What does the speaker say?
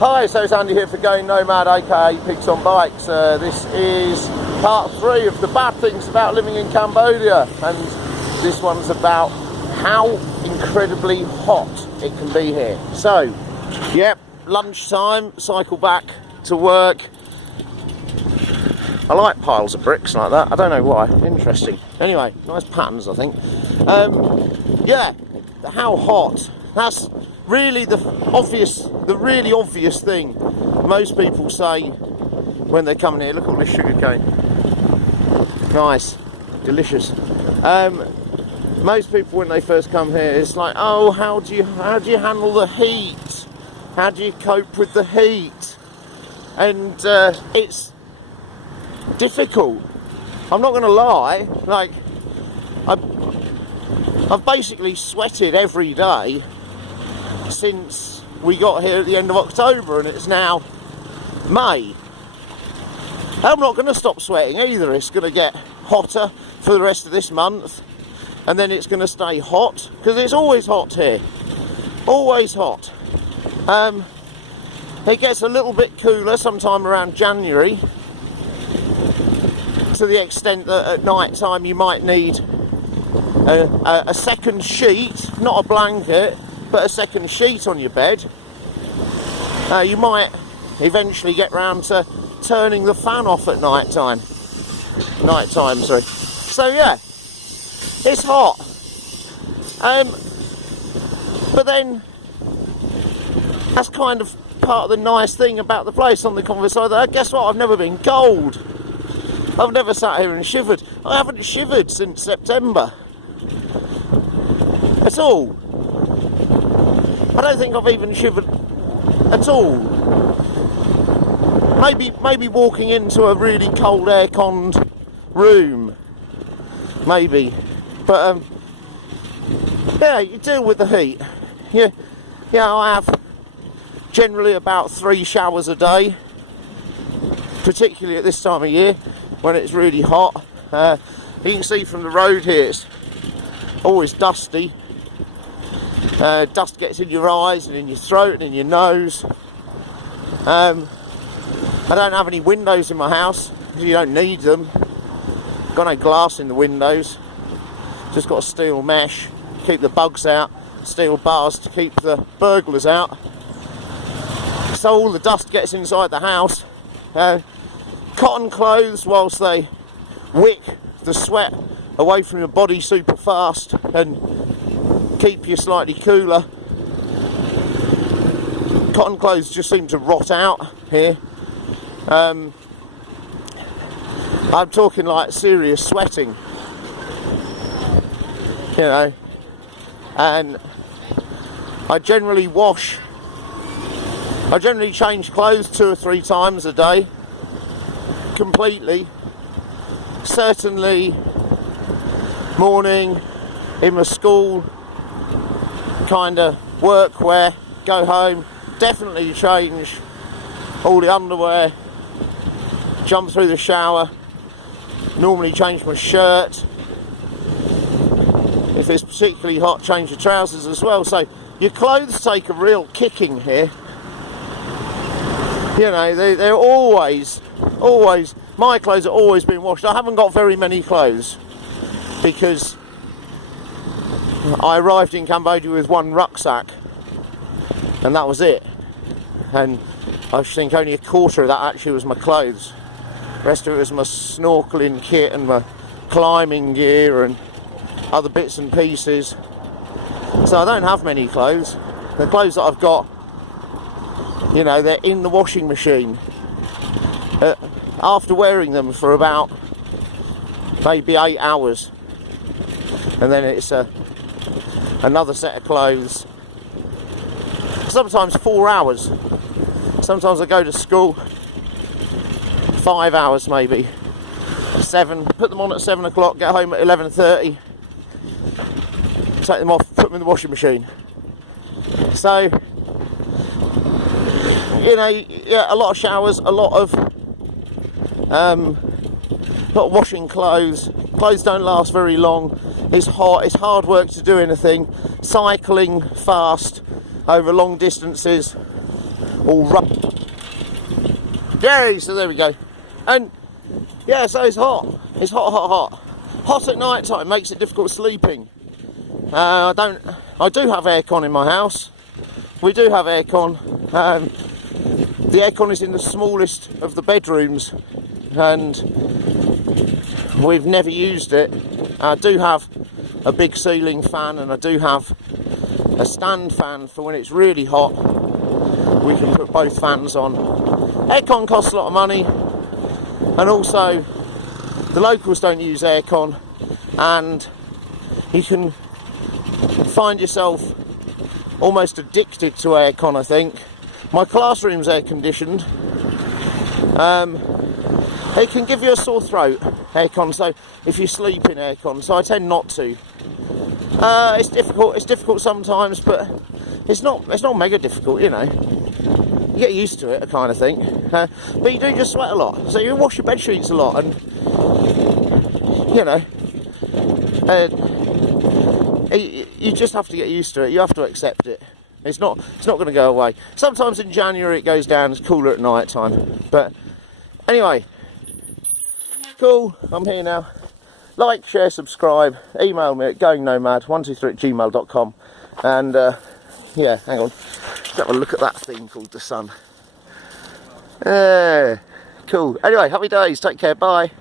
Hi, so it's Andy here for Going Nomad, aka Pigs on Bikes. This is part 3 of the bad things about living in Cambodia, and this one's about how incredibly hot it can be here. So, yep, lunchtime, cycle back to work. I like piles of bricks like that, I don't know why, interesting. Anyway, nice patterns I think. Yeah, how hot, that's really the really obvious thing most people say when they're coming here. Look at all this sugar cane. Nice, delicious. Most people when they first come here, it's like, oh, how do you handle the heat? How do you cope with the heat? And it's difficult. I'm not going to lie. Like, I've basically sweated every day since we got here at the end of October, and it's now May. I'm not going to stop sweating either. It's going to get hotter for the rest of this month, and then it's going to stay hot, because it's always hot here. Always hot. It gets a little bit cooler sometime around January, to the extent that at night time you might need a second sheet, not a blanket, but a second sheet on your bed. You might eventually get round to turning the fan off at night time. Sorry. So yeah, it's hot. But then that's kind of part of the nice thing about the place on the converse side. Guess what? I've never been cold. I've never sat here and shivered. I haven't shivered since September. At all. I don't think I've even shivered at all. Maybe walking into a really cold air-conned room. Maybe. But yeah, you deal with the heat. Yeah, I have generally about 3 showers a day, particularly at this time of year when it's really hot. You can see from the road here it's always dusty. Dust gets in your eyes and in your throat and in your nose. I don't have any windows in my house, because you don't need them. Got no glass in the windows. Just got a steel mesh to keep the bugs out, steel bars to keep the burglars out. So all the dust gets inside the house. Cotton clothes, whilst they wick the sweat away from your body super fast and keep you slightly cooler, cotton clothes just seem to rot out here. I'm talking like serious sweating, you know. And I generally change clothes 2 or 3 times a day, completely. Certainly morning, in my school kind of work wear, go home, definitely change all the underwear, jump through the shower, normally change my shirt. If it's particularly hot, change the trousers as well. So your clothes take a real kicking here. You know, they're always, my clothes are always being washed. I haven't got very many clothes because I arrived in Cambodia with 1 rucksack and that was it. And I think only a quarter of that actually was my clothes. The rest of it was my snorkeling kit and my climbing gear and other bits and pieces. So I don't have many clothes. The clothes that I've got, you know, they're in the washing machine. After wearing them for about maybe 8 hours, and then it's another set of clothes. Sometimes 4 hours. Sometimes I go to school 5 hours, maybe 7. Put them on at 7 o'clock. Get home at 11:30. Take them off. Put them in the washing machine. So, you know, yeah, a lot of showers, a lot of washing clothes. Clothes don't last very long. It's hot. It's hard work to do anything. Cycling fast over long distances. all yeah, so there we go. And yeah, so it's hot. It's hot, hot, hot. Hot at night time makes it difficult sleeping. I do have aircon in my house. We do have aircon. The aircon is in the smallest of the bedrooms, and we've never used it. I do have a big ceiling fan, and I do have a stand fan for when it's really hot. We can put both fans on. Aircon costs a lot of money, and also the locals don't use aircon, and you can find yourself almost addicted to aircon, I think. My classroom's air conditioned. It can give you a sore throat, aircon, so if you sleep in aircon, so I tend not to. It's difficult sometimes, but it's not mega difficult, you know. You get used to it, kind of thing. But you do just sweat a lot, so you wash your bed sheets a lot, and you know, you just have to get used to it. You have to accept it. It's not going to go away. Sometimes in January it goes down. It's cooler at night time. But anyway, cool. I'm here now. Like, share, subscribe. Email me at goingnomad123@gmail.com. And yeah, hang on. Let's have a look at that thing called the sun. Cool. Anyway, happy days. Take care. Bye.